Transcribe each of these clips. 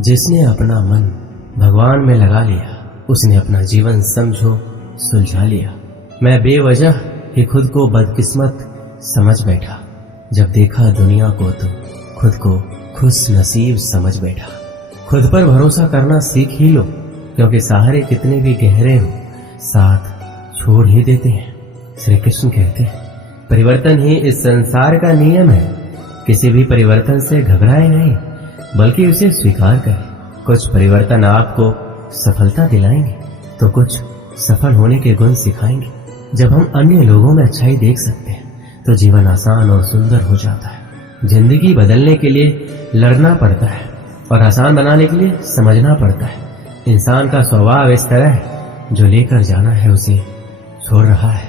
जिसने अपना मन भगवान में लगा लिया, उसने अपना जीवन समझो सुलझा लिया। मैं बेवजह ही खुद को बदकिस्मत समझ बैठा, जब देखा दुनिया को तो खुद को खुश नसीब समझ बैठा। खुद पर भरोसा करना सीख ही लो, क्योंकि सहारे कितने भी गहरे हो साथ छोड़ ही देते हैं। श्री कृष्ण कहते हैं, परिवर्तन ही इस संसार का नियम है। किसी भी परिवर्तन से घबराए नहीं, बल्कि उसे स्वीकार करें। कुछ परिवर्तन आपको सफलता दिलाएंगे तो कुछ सफल होने के गुण सिखाएंगे। जब हम अन्य लोगों में अच्छाई देख सकते हैं तो जीवन आसान और सुंदर हो जाता है। जिंदगी बदलने के लिए लड़ना पड़ता है और आसान बनाने के लिए समझना पड़ता है। इंसान का स्वभाव इस तरह है, जो लेकर जाना है उसे छोड़ रहा है,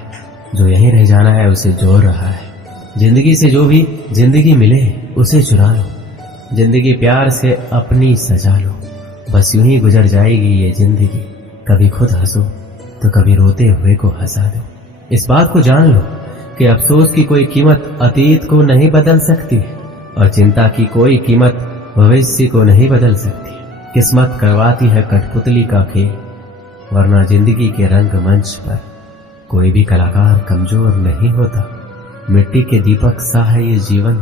जो यहीं रह जाना है उसे जोड़ रहा है। जिंदगी से जो भी जिंदगी मिले उसे चुरा लो, जिंदगी प्यार से अपनी सजा लो। बस यूं ही गुजर जाएगी ये जिंदगी, कभी खुद हंसो तो कभी रोते हुए को हंसा दो। इस बात को जान लो कि अफसोस की कोई कीमत अतीत को नहीं बदल सकती और चिंता की कोई कीमत भविष्य को नहीं बदल सकती। किस्मत करवाती है कठपुतली का खेल, वरना जिंदगी के रंगमंच पर कोई भी कलाकार कमजोर नहीं होता। मिट्टी के दीपक सा है ये जीवन,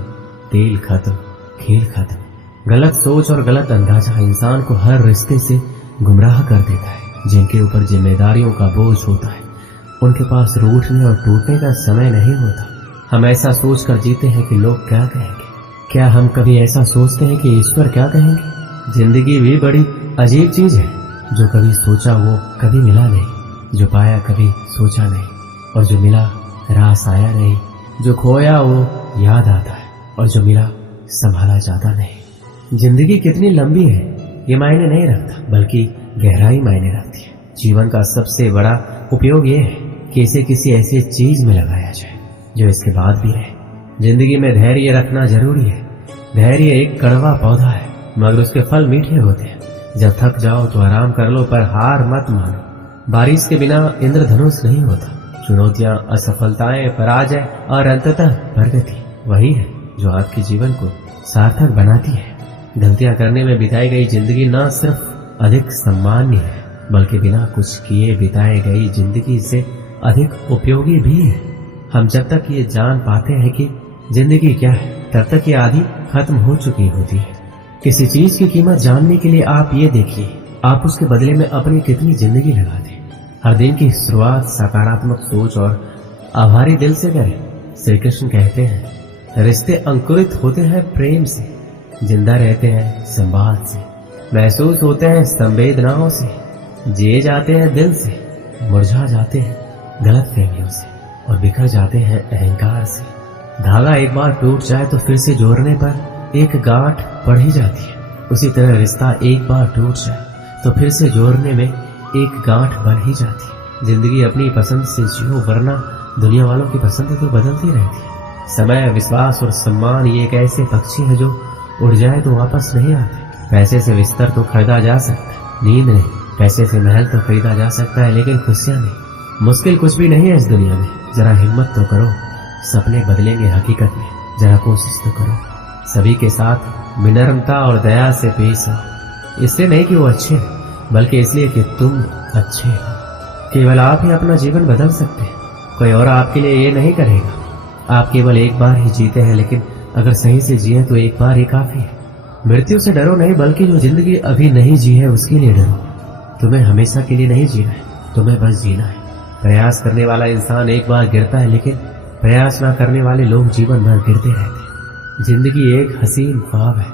तेल खत्म खेल खत्म। गलत सोच और गलत अंदाजा इंसान को हर रिश्ते से गुमराह कर देता है। जिनके ऊपर जिम्मेदारियों का बोझ होता है उनके पास रूठने और टूटने का समय नहीं होता। हम ऐसा सोचकर जीते हैं कि लोग क्या कहेंगे। क्या हम कभी ऐसा सोचते हैं कि ईश्वर क्या कहेंगे? जिंदगी भी बड़ी अजीब चीज है, जो कभी सोचा वो कभी मिला नहीं, जो पाया कभी सोचा नहीं, और जो मिला रास आया नहीं। जो खोया वो याद आता है और जो मिला संभाला जाता नहीं। जिंदगी कितनी लंबी है ये मायने नहीं रखता, बल्कि गहराई मायने रखती है। जीवन का सबसे बड़ा उपयोग ये है कि इसे किसी ऐसी चीज में लगाया जाए जो इसके बाद भी रहे। जिंदगी में धैर्य रखना जरूरी है। धैर्य एक कड़वा पौधा है, मगर उसके फल मीठे होते हैं। जब थक जाओ तो आराम कर लो, पर हार मत मानो। बारिश के बिना इंद्रधनुष नहीं होता। चुनौतियां, असफलताएं, पराजय और अंततः प्रगति वही है जो आपके जीवन को सार्थक बनाती है। गलतियां करने में बिताई गई जिंदगी न सिर्फ अधिक सम्मान्य है, बल्कि बिना कुछ किए बिताई गई जिंदगी से अधिक उपयोगी भी है। हम जब तक ये जान पाते हैं कि जिंदगी क्या है, तब तक ये आधी खत्म हो चुकी होती है। किसी चीज की कीमत जानने के लिए आप ये देखिए, आप उसके बदले में अपनी कितनी जिंदगी लगाते हैं। हर दिन की शुरुआत सकारात्मक सोच और आभारी दिल से करें। श्री कृष्ण कहते हैं, रिश्ते अंकुरित होते हैं प्रेम से, जिंदा रहते हैं संवाद से, महसूस होते हैं संवेदनाओं से, जिए जाते हैं दिल से, मुरझा जाते हैं गलत फहमियों से, और बिखर जाते हैं अहंकार से। धागा एक बार टूट जाए तो फिर से जोड़ने पर एक गांठ बढ़ ही जाती है। उसी तरह रिश्ता एक बार टूट जाए तो फिर से जोड़ने में एक गांठ बन ही जाती है। जिंदगी अपनी पसंद से जियो, वरना दुनिया वालों की पसंद तो बदलती रहती है। समय, विश्वास और सम्मान ये एक ऐसे पक्षी है जो उड़ जाए तो वापस नहीं आते। पैसे से बिस्तर तो खरीदा जा सकता है, नींद नहीं। पैसे से महल तो खरीदा जा सकता है, लेकिन खुशियां नहीं। मुश्किल कुछ भी नहीं है इस दुनिया में। जरा हिम्मत तो करो, सपने बदलेंगे हकीकत में। जरा कोशिश तो करो, सभी के साथ विनम्रता और दया से पेश आओ। इसलिए नहीं कि वो अच्छे हैं, बल्कि इसलिए कि तुम अच्छे हो। केवल आप ही अपना जीवन बदल सकते हैं, कोई और आपके लिए ये नहीं करेगा। आप केवल एक बार ही जीते हैं, लेकिन अगर सही से जिए तो एक बार ही काफी है। मृत्यु से डरो नहीं, बल्कि जो जिंदगी अभी नहीं जी है उसके लिए डरो। तुम्हें हमेशा के लिए नहीं जीना है, तुम्हें बस जीना है। प्रयास करने वाला इंसान एक बार गिरता है, लेकिन प्रयास न करने वाले लोग जीवन भर गिरते रहते हैं। जिंदगी एक हसीन ख्वाब है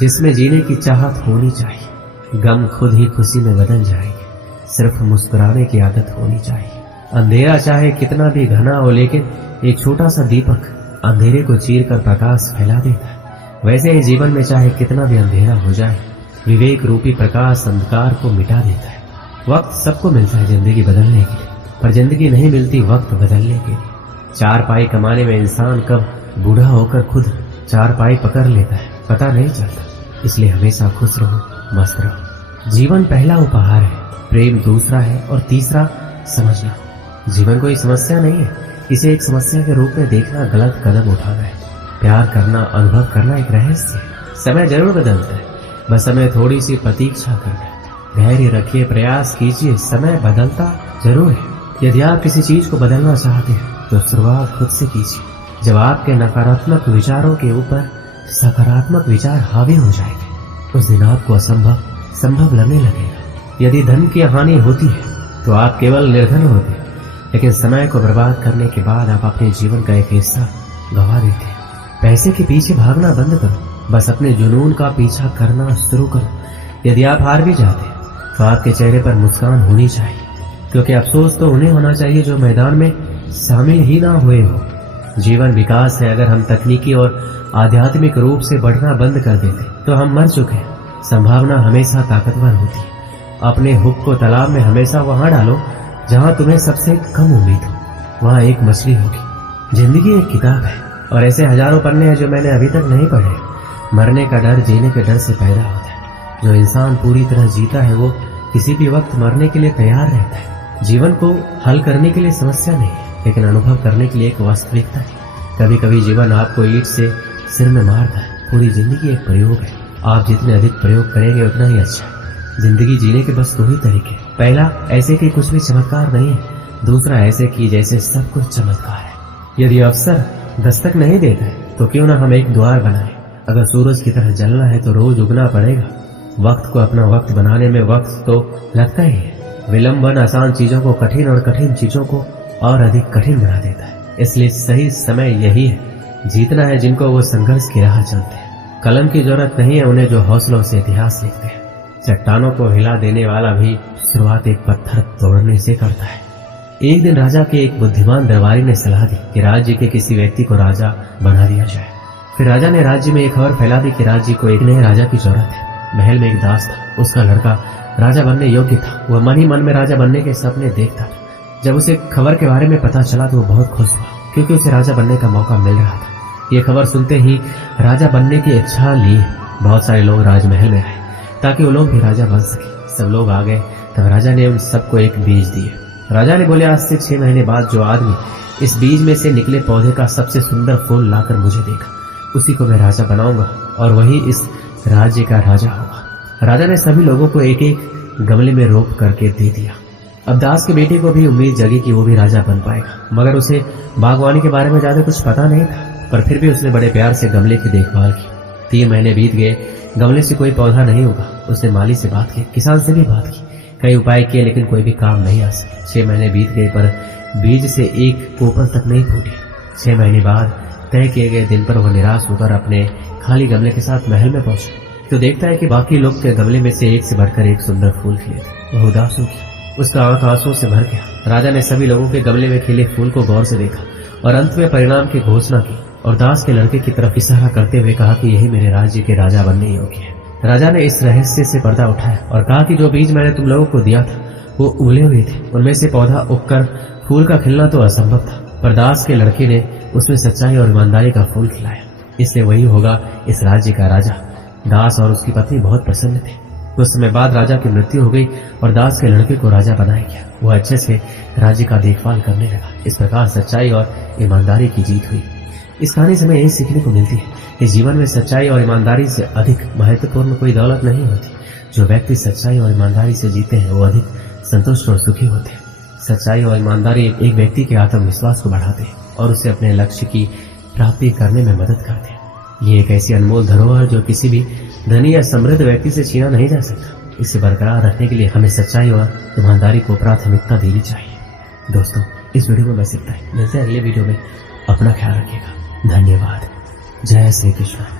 जिसमें जीने की चाहत होनी चाहिए। गम खुद ही खुशी में बदल जाएंगे, सिर्फ मुस्कुराने की आदत होनी चाहिए। अंधेरा चाहे कितना भी घना हो, लेकिन एक छोटा सा दीपक अंधेरे को चीर कर प्रकाश फैला देता है। वैसे ही जीवन में चाहे कितना भी अंधेरा हो जाए, विवेक रूपी प्रकाश अंधकार को मिटा देता है। वक्त सबको मिलता है जिंदगी बदलने के लिए, पर जिंदगी नहीं मिलती वक्त बदलने के लिए। चार पाई कमाने में इंसान कब बूढ़ा होकर खुद चार पाई पकड़ लेता है पता नहीं चलता। इसलिए हमेशा खुश रहो, मस्त रहो। जीवन पहला उपहार है, प्रेम दूसरा है, और तीसरा समझना। जीवन कोई समस्या नहीं है, इसे एक समस्या के रूप में देखना गलत कदम उठाना है। प्यार करना, अनुभव करना एक रहस्य है। समय जरूर बदलता है, बस हमें थोड़ी सी प्रतीक्षा करना है। धैर्य रखिए, प्रयास कीजिए, समय बदलता जरूर है। यदि आप किसी चीज को बदलना चाहते हैं तो शुरुआत खुद से कीजिए। जब आपके नकारात्मक विचारों के ऊपर सकारात्मक विचार हावी हो जाएंगे, उस दिन आपको असंभव संभव लगने लगेगा। यदि धन की हानि होती है तो आप केवल निर्धन होते हैं, लेकिन समय को बर्बाद करने के बाद आप अपने जीवन का एक हिस्सा गंवा देते हैं। पैसे के पीछे भागना बंद करो, बस अपने जुनून का पीछा करना शुरू करो। यदि आप हार भी जाते हैं तो आपके चेहरे पर मुस्कान होनी चाहिए, क्योंकि अफसोस तो उन्हें होना चाहिए जो मैदान में शामिल ही ना हुए हो। जीवन विकास है। अगर हम तकनीकी और आध्यात्मिक रूप से बढ़ना बंद कर देते तो हम मर चुके हैं। संभावना हमेशा ताकतवर होती है। अपने हुक को तालाब में हमेशा वहां डालो जहां तुम्हें सबसे कम उम्मीद हो। वहां एक मछली होगी। जिंदगी एक किताब है और ऐसे हजारों पन्ने हैं जो मैंने अभी तक नहीं पढ़े। मरने का डर जीने के डर से पैदा होता है। जो इंसान पूरी तरह जीता है वो किसी भी वक्त मरने के लिए तैयार रहता है। जीवन को हल करने के लिए समस्या नहीं है, लेकिन अनुभव करने के लिए एक वास्तविकता है। कभी कभी जीवन आपको ईंट से सिर में मारता है। पूरी जिंदगी एक प्रयोग है। आप जितने अधिक प्रयोग करेंगे उतना ही अच्छा है। जिंदगी जीने के बस दो ही तरीके। पहला, ऐसे कि कुछ भी चमत्कार नहीं है। दूसरा, ऐसे कि जैसे सब कुछ चमत्कार है। यदि अवसर दस्तक नहीं देता है तो क्यों ना हम एक द्वार बनाएं। अगर सूरज की तरह जलना है तो रोज उगना पड़ेगा। वक्त को अपना वक्त बनाने में वक्त तो लगता ही है। विलंबन आसान चीजों को कठिन और कठिन चीजों को और अधिक कठिन बना देता है। इसलिए सही समय यही है। जीतना है जिनको वो संघर्ष की राह चलते हैं। कलम की जरूरत नहीं है उन्हें जो हौसलों से इतिहास लिखते हैं। चट्टानों को हिला देने वाला भी शुरुआत एक पत्थर तोड़ने से करता है। एक दिन राजा के एक बुद्धिमान दरबारी ने सलाह दी कि राज्य के किसी व्यक्ति को राजा बना दिया जाए। फिर राजा ने राज्य में एक खबर फैला दी कि राज्य को एक नए राजा की जरूरत है। महल में एक दास था। उसका लड़का राजा बनने योग्य था। वह मन ही मन में राजा बनने के सपने देखता था। जब उसे खबर के बारे में पता चला तो वो बहुत खुश हुआ, क्योंकि उसे राजा बनने का मौका मिल रहा था। ये खबर सुनते ही राजा बनने की इच्छा ली। बहुत सारे लोग राजमहल में आए ताकि वो लोग भी राजा बन सके। सब लोग आ गए। तब राजा ने उन सबको एक बीज दिए। राजा ने बोले, आज से 6 महीने बाद जो आदमी इस बीज में से निकले पौधे का सबसे सुंदर फूल लाकर मुझे देगा, उसी को मैं राजा बनाऊंगा और वही इस राज्य का राजा होगा। राजा ने सभी लोगों को एक एक गमले में रोप करके दे दिया। अब दास के बेटे को भी उम्मीद जगी कि वो भी राजा बन पाएगा, मगर उसे बागवानी के बारे में ज्यादा कुछ पता नहीं था। पर फिर भी उसने बड़े प्यार से गमले की देखभाल की। 3 महीने बीत गए, गमले से कोई पौधा नहीं उगा। उसने माली से बात की, किसान से भी बात की, कई उपाय किए, लेकिन कोई भी काम नहीं आ सके। 6 महीने बीत गए पर बीज से एक कोपल तक नहीं फूटी। 6 महीने बाद तय किए गए दिन पर वह निराश होकर अपने खाली गमले के साथ महल में पहुंचा तो देखता है कि बाकी लोग के गमले में से एक से बढ़कर एक सुंदर फूल खिले थे। वह उदास हो गया। उसका आंख आंसू से भर गया। राजा ने सभी लोगों के गमले में खिले फूल को गौर से देखा और अंत में परिणाम की घोषणा की और दास के लड़के की तरफ इशारा करते हुए कहा कि यही मेरे राज्य के राजा बनने योग्य है। राजा ने इस रहस्य से पर्दा उठाया और कहा कि जो बीज मैंने तुम लोगों को दिया था वो उगले हुए थे। उनमें से पौधा उगकर फूल का खिलना तो असंभव था, पर दास के लड़के ने उसमें सच्चाई और ईमानदारी का फूल खिलाया। इसलिए वही होगा इस राज्य का राजा। दास और उसकी पत्नी बहुत प्रसन्न थे। कुछ समय बाद राजा की मृत्यु हो गई और दास के लड़के को राजा बनाया गया। वह अच्छे से राज्य का देखभाल करने लगा। इस प्रकार सच्चाई और ईमानदारी की जीत हुई। इस कहानी से हमें यही सीखने को मिलती है कि जीवन में सच्चाई और ईमानदारी से अधिक महत्वपूर्ण कोई दौलत नहीं होती। जो व्यक्ति सच्चाई और ईमानदारी से जीते हैं वो अधिक संतुष्ट और सुखी होते हैं। सच्चाई और ईमानदारी एक व्यक्ति के आत्मविश्वास को बढ़ाते हैं और उसे अपने लक्ष्य की प्राप्ति करने में मदद करते हैं। ये एक ऐसी अनमोल धरोहर जो किसी भी धनी या समृद्ध व्यक्ति से छीना नहीं जा सकता। इसे बरकरार रखने के लिए हमें सच्चाई और ईमानदारी को प्राथमिकता देनी चाहिए। दोस्तों, इस वीडियो में बस इतना ही। मिलते हैं अगले वीडियो में। अपना ख्याल रखिएगा। धन्यवाद। जय श्री कृष्ण।